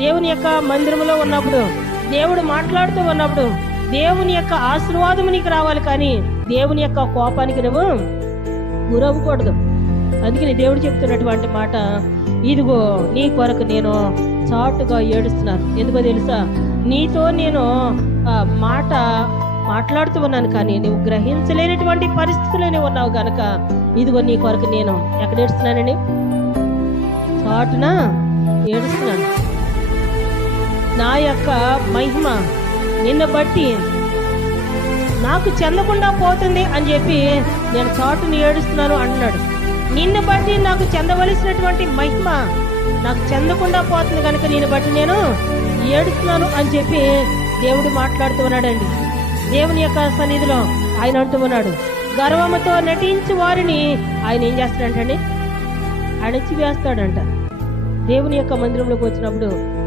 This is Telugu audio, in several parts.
దేవుని యొక్క మందిరంలో ఉన్నప్పుడు దేవుడు మాట్లాడుతూ ఉన్నప్పుడు దేవుని యొక్క ఆశీర్వాదం నీకు రావాలి కానీ దేవుని యొక్క కోపానికి నువ్వు గురవ్వకూడదు. అందుకని దేవుడు చెప్తున్నటువంటి మాట ఇదిగో నీ కొరకు నేను చాటుగా ఏడుస్తున్నాను. ఎందుకో తెలుసా? నీతో నేను మాట మాట్లాడుతూ ఉన్నాను కానీ నువ్వు గ్రహించలేనటువంటి పరిస్థితుల్లోనే ఉన్నావు కనుక ఇదిగో నీ కొరకు నేను ఎక్కడ ఏడుస్తున్నానండి? చాటున? ఏడుస్తున్నాను. నా యొక్క మహిమ నిన్ను బట్టి నాకు చెందకుండా పోతుంది అని చెప్పి నేను చాటుని ఏడుస్తున్నాను అంటున్నాడు. నిన్ను బట్టి నాకు చెందవలసినటువంటి మహిమ నాకు చెందకుండా పోతుంది కనుక నేను బట్టి నేను ఏడుస్తున్నాను అని చెప్పి దేవుడు మాట్లాడుతూ ఉన్నాడండి. దేవుని యొక్క సన్నిధిలో ఆయన అంటూ ఉన్నాడు. గర్వముతో నటించి వారిని ఆయన ఏం చేస్తాడంటండి? అణచివేస్తాడంట. దేవుని యొక్క మందిరంలోకి వచ్చినప్పుడు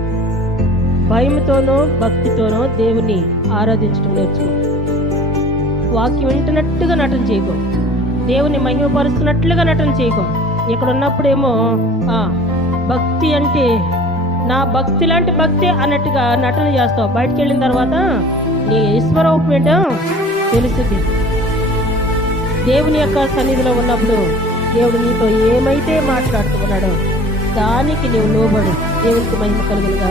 భయంతోనో భక్తితోనో దేవుని ఆరాధించడం నేర్చుకో. వాక్యం వింటున్నట్టుగా నటన చేయకు. దేవుని మహిమపరుస్తున్నట్లుగా నటన చేయకు. ఇక్కడ ఉన్నప్పుడేమో భక్తి అంటే నా భక్తి లాంటి భక్తి అన్నట్టుగా నటన చేస్తావు. బయటికి వెళ్ళిన తర్వాత నీ ఈశ్వరూపం ఏంటో తెలుస్తుంది. దేవుని యొక్క సన్నిధిలో ఉన్నప్పుడు దేవుడు నీతో ఏమైతే మాట్లాడుతున్నాడో దానికి నీవు లోబడు. దేవునికి మహిమ కలిగిన